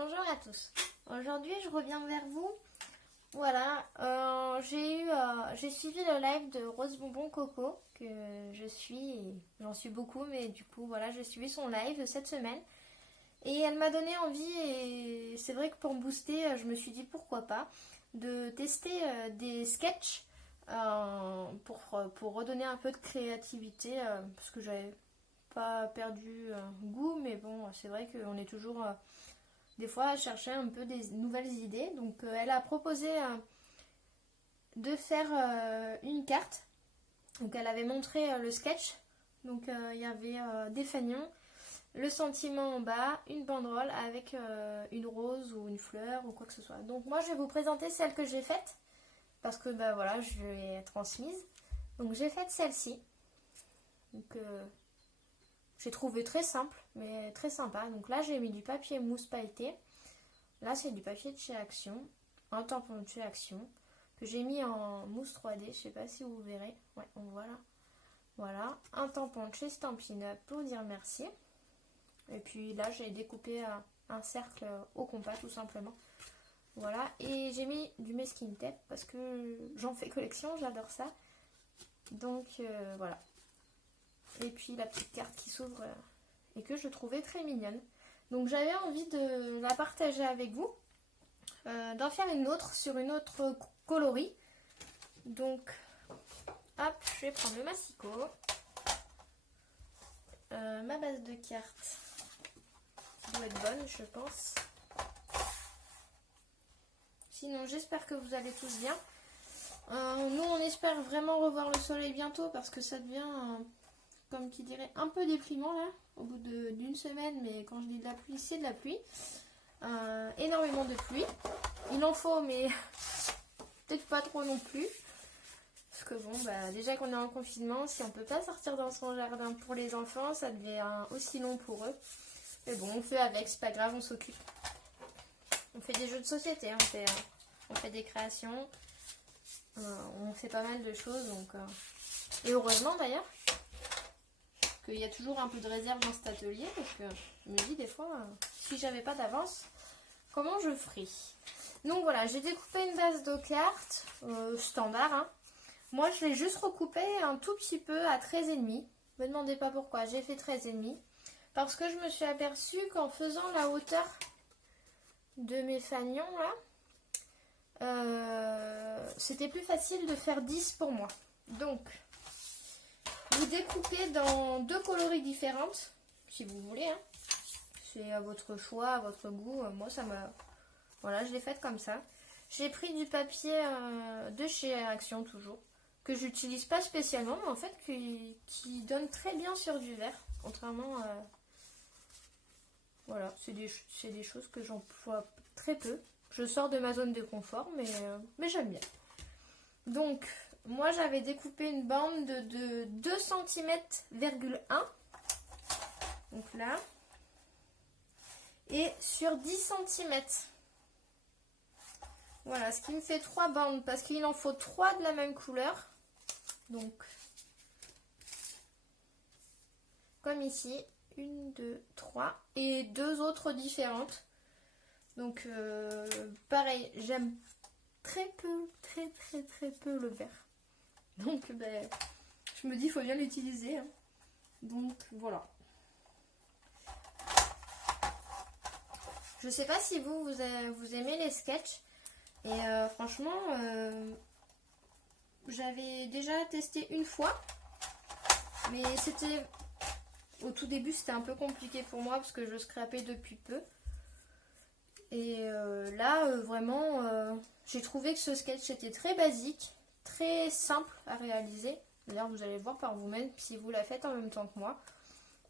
Bonjour à tous. Aujourd'hui, je reviens vers vous. Voilà, j'ai suivi le live de Rose Bonbon Coco que je suis, et j'en suis beaucoup, mais du coup, voilà, j'ai suivi son live cette semaine et elle m'a donné envie. Et c'est vrai que pour me booster, je me suis dit pourquoi pas de tester des sketchs pour redonner un peu de créativité parce que j'avais pas perdu goût, mais bon, c'est vrai qu'on est toujours des fois à chercher un peu des nouvelles idées. Donc elle a proposé de faire une carte. Donc elle avait montré le sketch. Donc il y avait des fanions, le sentiment en bas, une banderole avec une rose ou une fleur ou quoi que ce soit. Donc moi je vais vous présenter celle que j'ai faite parce que bah voilà, je l'ai transmise. Donc j'ai fait celle-ci. Donc j'ai trouvé très simple mais très sympa. Donc là j'ai mis du papier mousse pailleté. Là c'est du papier de chez Action, un tampon de chez Action que j'ai mis en mousse 3D. Je sais pas si vous verrez. Ouais, on voit là. Voilà, un tampon de chez Stampin' Up pour dire merci. Et puis là j'ai découpé un cercle au compas tout simplement. Voilà, et j'ai mis du masking tape parce que j'en fais collection, j'adore ça. Donc voilà. Et puis la petite carte qui s'ouvre et que je trouvais très mignonne. Donc j'avais envie de la partager avec vous, d'en faire une autre sur une autre coloris. Donc hop, je vais prendre le massicot, ma base de cartes qui doit être bonne je pense. Sinon j'espère que vous allez tous bien. Nous on espère vraiment revoir le soleil bientôt parce que ça devient comme qui dirait un peu déprimant là au bout d'une semaine. Mais quand je dis de la pluie, c'est de la pluie, énormément de pluie, il en faut mais peut-être pas trop non plus parce que bon bah déjà qu'on est en confinement, si on peut pas sortir dans son jardin pour les enfants, ça devient aussi long pour eux. Mais bon, on fait avec, c'est pas grave, on s'occupe. On fait des jeux de société, on fait des créations, on fait pas mal de choses donc et heureusement d'ailleurs qu'il y a toujours un peu de réserve dans cet atelier parce que je me dis des fois si j'avais pas d'avance comment je ferais. Donc voilà, j'ai découpé une base de cartes standard hein. Moi je l'ai juste recoupé un tout petit peu à 13,5. Me demandez pas pourquoi j'ai fait 13,5 parce que je me suis aperçue qu'en faisant la hauteur de mes fanions là, c'était plus facile de faire 10 pour moi. Donc vous découpez dans deux coloris différentes si vous voulez hein. C'est à votre choix, à votre goût. Moi ça m'a, voilà, je l'ai faite comme ça. J'ai pris du papier de chez Action toujours, que j'utilise pas spécialement mais en fait qui donne très bien sur du verre, contrairement à... Voilà, c'est des choses que j'emploie très peu. Je sors de ma zone de confort, mais j'aime bien. Donc, moi j'avais découpé une bande de 2 cm,1. Donc là. Et sur 10 cm. Voilà, ce qui me fait 3 bandes, parce qu'il en faut 3 de la même couleur. Donc, comme ici. 1, 2, 3 et 2 autres différentes. Donc pareil, j'aime très peu le vert. Donc ben, je me dis il faut bien l'utiliser hein. Donc voilà. Je sais pas si vous aimez les sketchs. Et franchement j'avais déjà testé une fois. Mais c'était... Au tout début c'était un peu compliqué pour moi parce que je scrapais depuis peu. Et là vraiment j'ai trouvé que ce sketch était très basique, très simple à réaliser. D'ailleurs vous allez voir par vous-même si vous la faites en même temps que moi.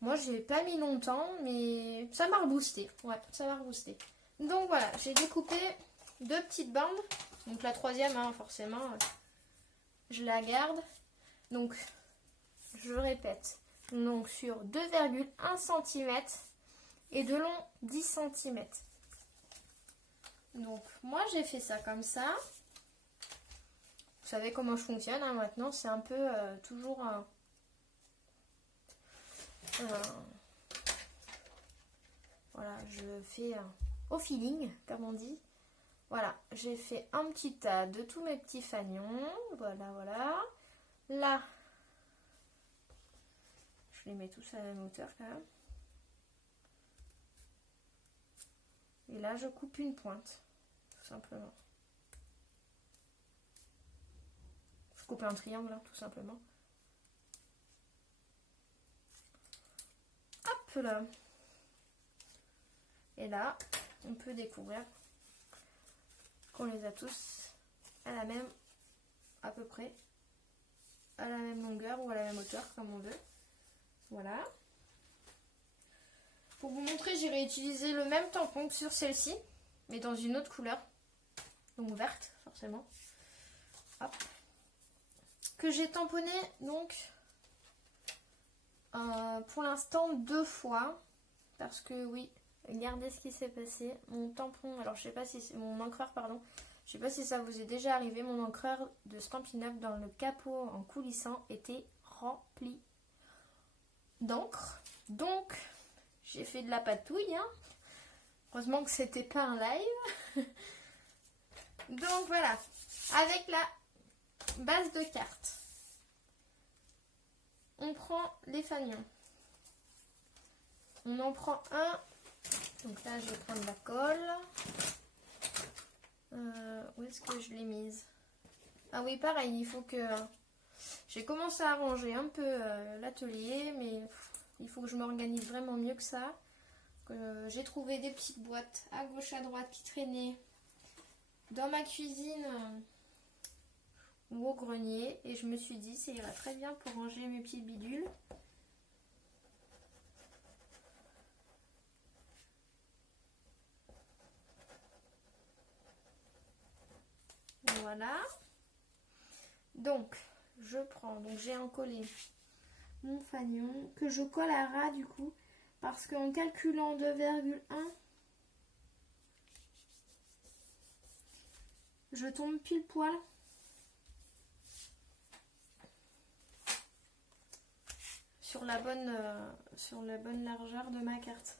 Moi j'ai pas mis longtemps mais ça m'a reboosté. Ouais, ça m'a reboosté. Donc voilà, j'ai découpé 2 petites bandes. Donc la troisième hein, forcément je la garde. Donc je répète. Donc sur 2,1 cm et de long 10 cm. Donc moi j'ai fait ça comme ça. Vous savez comment je fonctionne hein, maintenant. C'est un peu toujours voilà, je fais au feeling, comme on dit. Voilà, j'ai fait un petit tas de tous mes petits fanions. Voilà, voilà. Là, je les mets tous à la même hauteur quand même. Et là, je coupe une pointe, tout simplement. Je coupe un triangle, hein, tout simplement. Hop là. Et là, on peut découvrir qu'on les a tous à la même, à peu près, à la même longueur ou à la même hauteur, comme on veut. Voilà. Pour vous montrer, j'ai réutilisé le même tampon que sur celle-ci, mais dans une autre couleur. Donc verte, forcément. Hop. Que j'ai tamponné, donc, pour l'instant, 2 fois. Parce que, oui, regardez ce qui s'est passé. Mon tampon, alors je sais pas si c'est mon encreur, pardon. Je sais pas si ça vous est déjà arrivé. Mon encreur de Stampin' Up dans le capot en coulissant était rempli d'encre. Donc, j'ai fait de la patouille. Hein. Heureusement que c'était pas un live. Donc voilà. Avec la base de cartes, on prend les fanions. On en prend un. Donc là, je vais prendre la colle. Où est-ce que je l'ai mise? Ah oui, pareil, il faut que... J'ai commencé à ranger un peu l'atelier, mais il faut que je m'organise vraiment mieux que ça. J'ai trouvé des petites boîtes à gauche, à droite qui traînaient dans ma cuisine ou au grenier. Et je me suis dit, ça ira très bien pour ranger mes petites bidules. Voilà. Donc, je prends, donc j'ai encollé mon fanion que je colle à ras du coup, parce qu'en calculant 2,1, je tombe pile poil sur la bonne largeur de ma carte.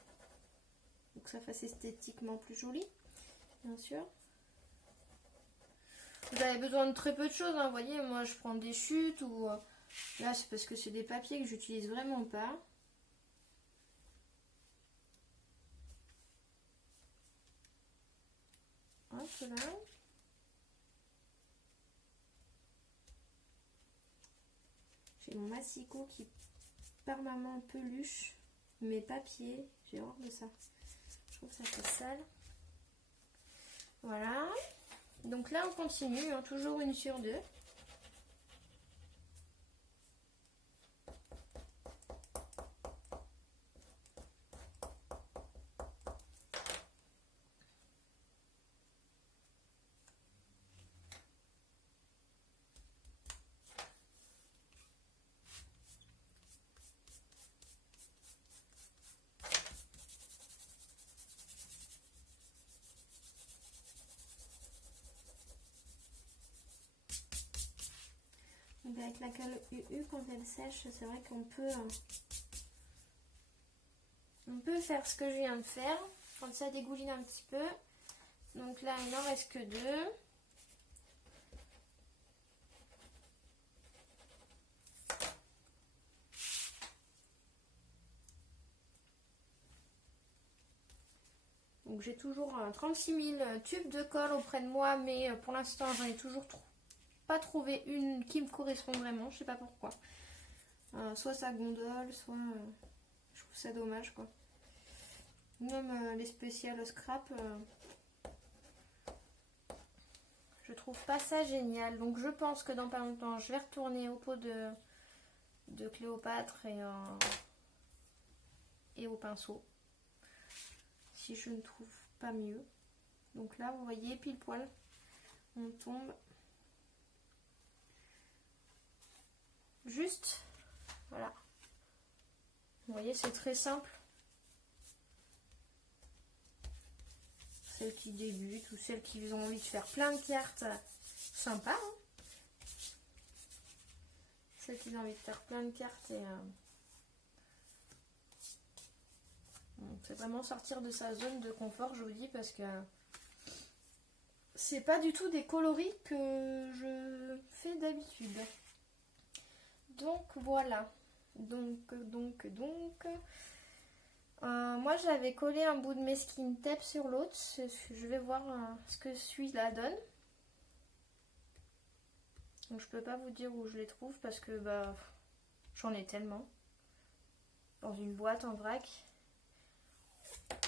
Donc que ça fasse esthétiquement plus joli, bien sûr. Vous avez besoin de très peu de choses, hein. Vous voyez, moi je prends des chutes ou... là c'est parce que c'est des papiers que j'utilise vraiment pas. Hop là. J'ai mon massicot qui par moment peluche mes papiers. J'ai horreur de ça. Je trouve que ça fait sale. Voilà. Donc là on continue, hein, toujours une sur deux. Donc avec la colle UU, quand elle sèche, c'est vrai qu'on peut faire ce que je viens de faire quand ça dégouline un petit peu. Donc là il n'en reste que 2. Donc j'ai toujours 36 000 tubes de colle auprès de moi, mais pour l'instant j'en ai toujours pas trouvé une qui me correspond vraiment, je sais pas pourquoi. Soit ça gondole, soit je trouve ça dommage quoi. Même les spéciales scrap, je trouve pas ça génial. Donc je pense que dans pas longtemps je vais retourner au pot de Cléopâtre et au pinceau. Si je ne trouve pas mieux. Donc là vous voyez pile poil, on tombe juste, voilà. Vous voyez, c'est très simple. Celles qui débutent ou celles qui ont envie de faire plein de cartes, sympa. Hein, celles qui ont envie de faire plein de cartes C'est vraiment sortir de sa zone de confort, je vous dis, parce que c'est pas du tout des coloris que je fais d'habitude. Donc voilà. Donc. Moi j'avais collé un bout de mesquine tape sur l'autre. Je vais voir ce que celui-là donne. Donc je peux pas vous dire où je les trouve parce que bah j'en ai tellement. Dans une boîte en vrac.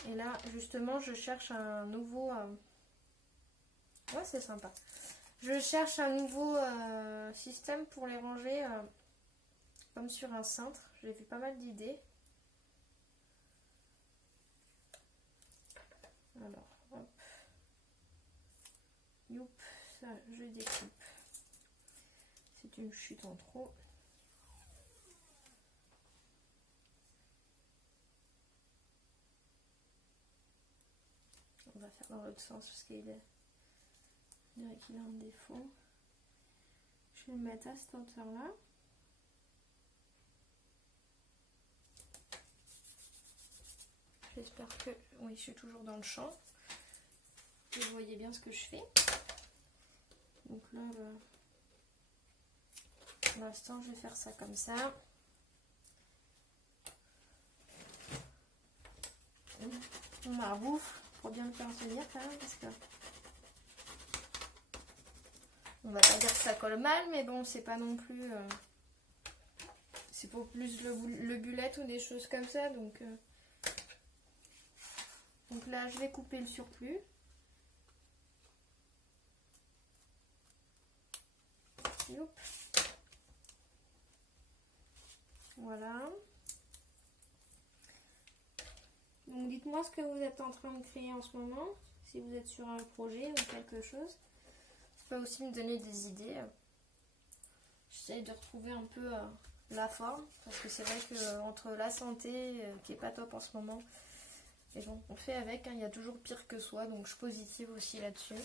Et là justement je cherche un nouveau... Ouais, c'est sympa. Je cherche un nouveau système pour les ranger comme sur un cintre. J'ai vu pas mal d'idées. Alors, hop. Youp, ça je découpe. C'est une chute en trop. On va faire dans l'autre sens parce qu'il est... Je dirais qu'il a un défaut. Je vais le mettre à cette hauteur-là. J'espère que... Oui, je suis toujours dans le champ. Vous voyez bien ce que je fais. Donc là, pour l'instant, je vais faire ça comme ça. On la bouffe pour bien le faire tenir quand même parce que... On va pas dire que ça colle mal, mais bon, c'est pas non plus... C'est pour plus le bullet ou des choses comme ça, donc... Donc là, je vais couper le surplus. Youp. Voilà. Donc dites-moi ce que vous êtes en train de créer en ce moment, si vous êtes sur un projet ou quelque chose. Ça peut aussi me donner des idées. J'essaie de retrouver un peu la forme, parce que c'est vrai que entre la santé qui est pas top en ce moment, et bon, on fait avec, hein, il y a toujours pire que soi, donc je suis positive aussi là-dessus.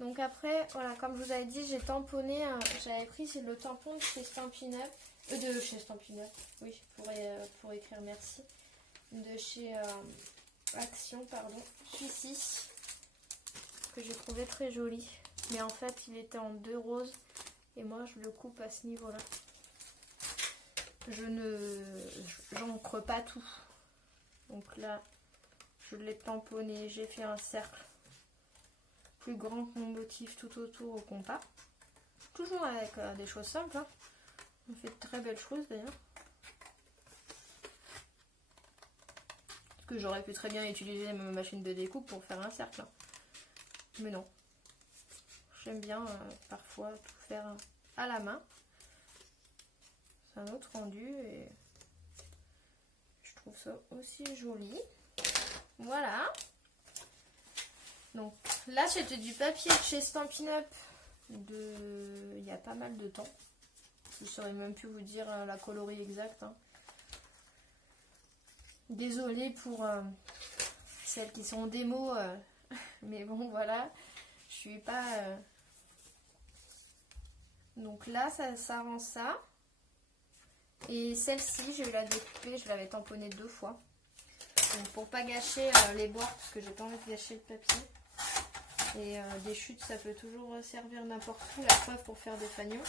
Donc après, voilà, comme je vous avais dit, j'ai tamponné, j'avais pris c'est le tampon de chez Stampin' Up, de chez Stampin' Up, oui, pour écrire merci, de chez Action, pardon, celui-ci, que j'ai trouvé très joli, mais en fait il était en 2 roses, et moi je le coupe à ce niveau-là. J'encre pas tout, donc là, je l'ai tamponné, j'ai fait un cercle plus grand que mon motif tout autour au compas. Toujours avec des choses simples. Hein. On fait de très belles choses d'ailleurs. Parce que j'aurais pu très bien utiliser ma machine de découpe pour faire un cercle. Hein. Mais non. J'aime bien parfois tout faire à la main. C'est un autre rendu et je trouve ça aussi joli. Voilà. Donc là c'était du papier de chez Stampin' Up il y a pas mal de temps. Je ne saurais même plus vous dire la coloris exacte. Hein. Désolée pour celles qui sont en démo, mais bon voilà, je suis pas... Donc là ça rend ça. Et celle-ci, je vais la découper, je l'avais tamponnée 2 fois. Donc pour pas gâcher les bois, parce que j'ai pas envie de gâcher le papier. Et des chutes, ça peut toujours servir n'importe où. La preuve pour faire des fanions.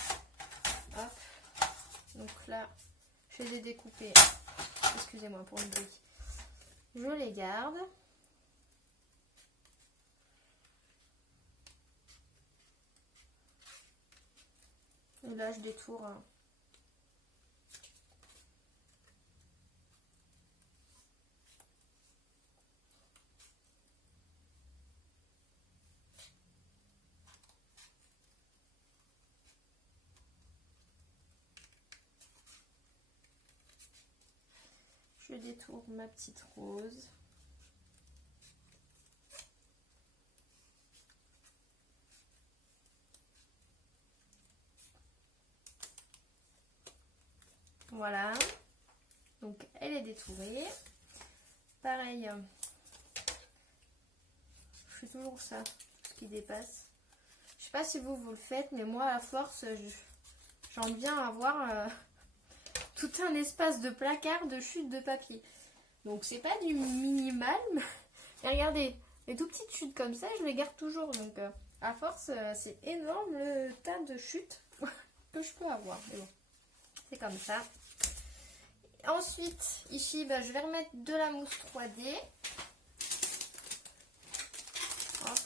Hop. Donc là, je les ai découpés. Excusez-moi pour le bruit. Je les garde. Et là, je détourne. Je détourne ma petite rose. Voilà. Donc elle est détourée. Pareil. Je fais toujours ça, ce qui dépasse. Je sais pas si vous le faites, mais moi à force, j'aime bien avoir tout un espace de placard de chute de papier. Donc c'est pas du minimal. Mais regardez, les tout petites chutes comme ça, je les garde toujours. Donc à force, c'est énorme le tas de chutes que je peux avoir. Mais bon, c'est comme ça. Ensuite, ici, je vais remettre de la mousse 3D. Hop.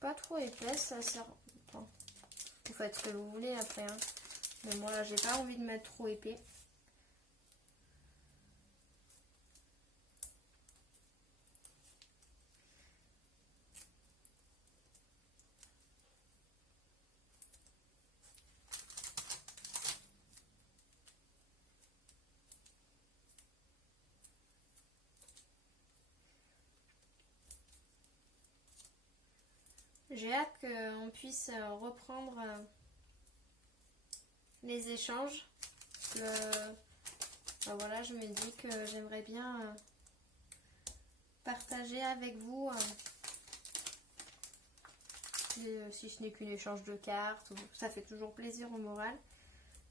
Pas trop épaisse, ça sert. Enfin, vous faites ce que vous voulez après. Hein. Mais moi, là, j'ai pas envie de mettre trop épais. J'ai hâte qu'on puisse reprendre les échanges. Parce que voilà, je me dis que j'aimerais bien partager avec vous, si ce n'est qu'un échange de cartes. Ça fait toujours plaisir au moral.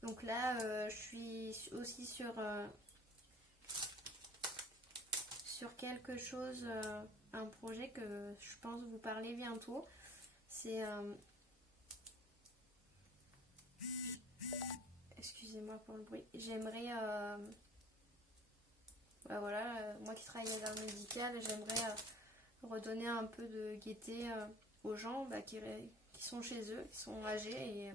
Donc là, je suis aussi sur quelque chose, un projet que je pense vous parler bientôt. C'est excusez-moi pour le bruit. J'aimerais voilà, moi qui travaille dans le médical, j'aimerais redonner un peu de gaieté aux gens qui sont chez eux, qui sont âgés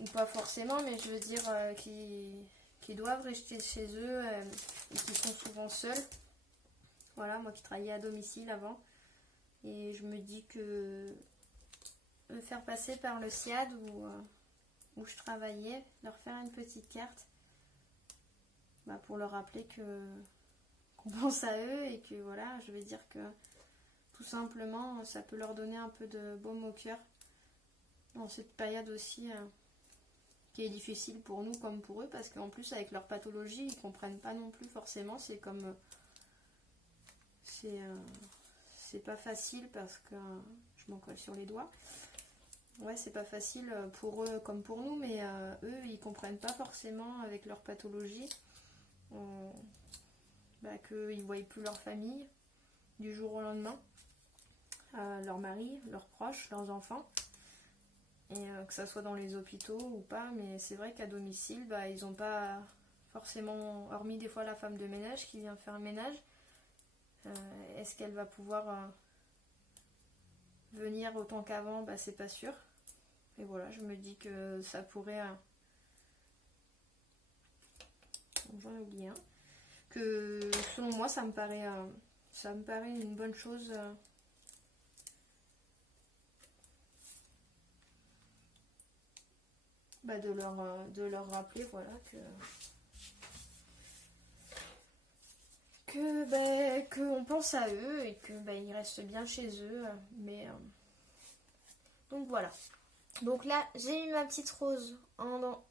ou pas forcément, mais je veux dire qui doivent rester chez eux et qui sont souvent seuls. Voilà, moi qui travaillais à domicile avant. Et je me dis que me faire passer par le SIAD où je travaillais, leur faire une petite carte pour leur rappeler qu'on pense à eux et que voilà, je veux dire que tout simplement ça peut leur donner un peu de baume au cœur dans cette période aussi qui est difficile pour nous comme pour eux, parce qu'en plus avec leur pathologie ils comprennent pas non plus forcément. C'est comme c'est pas facile parce que je m'en colle sur les doigts. Ouais, c'est pas facile pour eux comme pour nous, mais eux ils comprennent pas forcément avec leur pathologie qu'ils ne voient plus leur famille du jour au lendemain, leur mari, leurs proches, leurs enfants, et que ça soit dans les hôpitaux ou pas. Mais c'est vrai qu'à domicile, ils n'ont pas forcément, hormis des fois la femme de ménage qui vient faire le ménage. Est-ce qu'elle va pouvoir venir autant qu'avant? C'est pas sûr. Et voilà, je me dis que ça pourrait... J'en ai oublié un. Que selon moi, ça me paraît une bonne chose. De leur rappeler, voilà, qu'on pense à eux et que ils restent bien chez eux. Mais donc voilà. Donc là, j'ai eu ma petite rose en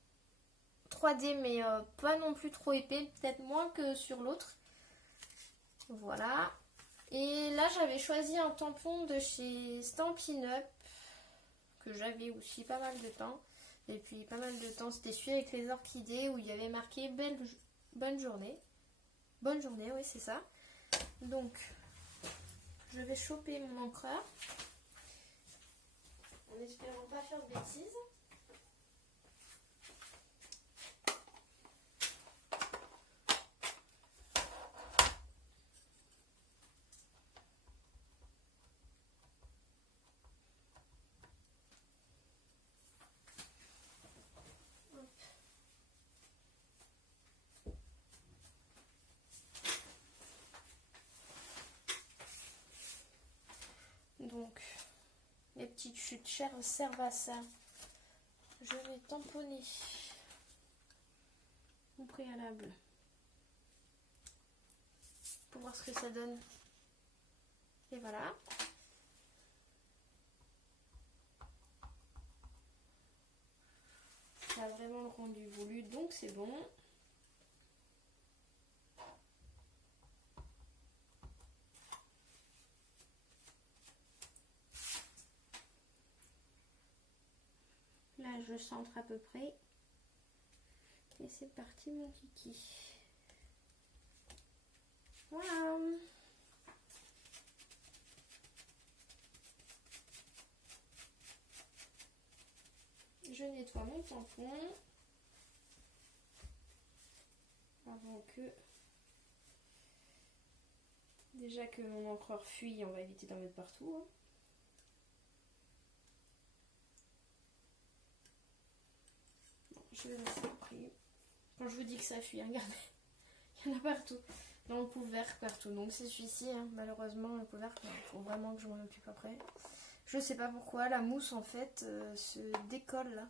3D, mais pas non plus trop épais, peut-être moins que sur l'autre. Voilà. Et là, j'avais choisi un tampon de chez Stampin' Up, que j'avais aussi pas mal de temps. Et puis pas mal de temps, c'était celui avec les orchidées où il y avait marqué bonne journée. Bonne journée, oui, c'est ça. Donc, je vais choper mon encreur, en espérant pas faire de bêtises. Donc, les petites chutes servent à ça. Je vais tamponner au préalable pour voir ce que ça donne. Et voilà. Ça a vraiment le rendu voulu, donc c'est bon. Là, je centre à peu près. Et c'est parti mon kiki. Voilà. Je nettoie mon tampon avant que déjà que mon encreur fuit, on va éviter d'en mettre partout. Hein. Bon, je vais laisser après. Quand je vous dis que ça fuit, regardez, il y en a partout. Dans le couvercle partout. Donc c'est celui-ci, hein. Malheureusement le couvercle, il faut vraiment que je m'en occupe après. Je sais pas pourquoi, la mousse en fait se décolle là.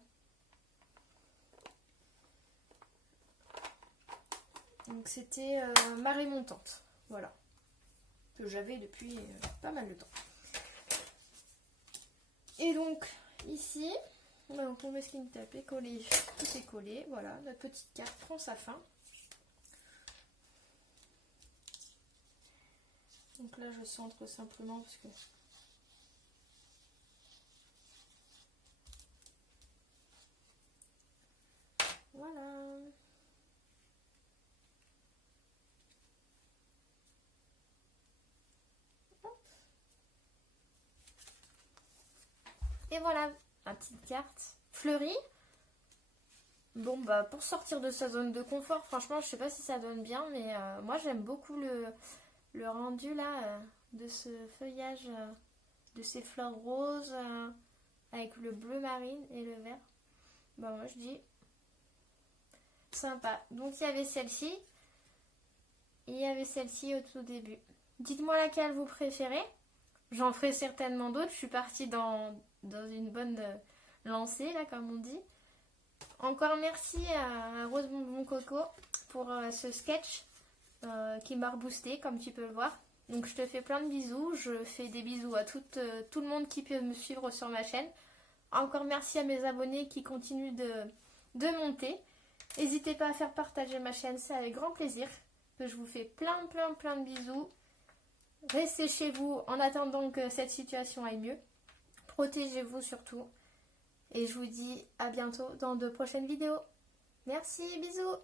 Donc c'était marée montante, voilà. Que j'avais depuis pas mal de temps. Et donc ici, donc on met ce qui me tapait, collé, tout est collé, voilà, notre petite carte prend sa fin. Donc là je centre simplement parce que voilà. Hop. Et voilà, ma petite carte fleurie. Bon bah pour sortir de sa zone de confort, franchement je sais pas si ça donne bien, mais moi j'aime beaucoup le rendu là de ce feuillage, de ces fleurs roses avec le bleu marine et le vert. Bah moi je dis sympa. Donc il y avait celle-ci et il y avait celle-ci au tout début. Dites-moi laquelle vous préférez. J'en ferai certainement d'autres. Je suis partie dans une bonne lancée là comme on dit. Encore merci à Rose Bonbon Coco pour ce sketch qui m'a reboosté comme tu peux le voir. Donc je te fais plein de bisous. Je fais des bisous à tout le monde qui peut me suivre sur ma chaîne. Encore merci à mes abonnés qui continuent de monter. N'hésitez pas à faire partager ma chaîne, c'est avec grand plaisir que je vous fais plein de bisous. Restez chez vous en attendant que cette situation aille mieux. Protégez-vous surtout. Et je vous dis à bientôt dans de prochaines vidéos. Merci, bisous.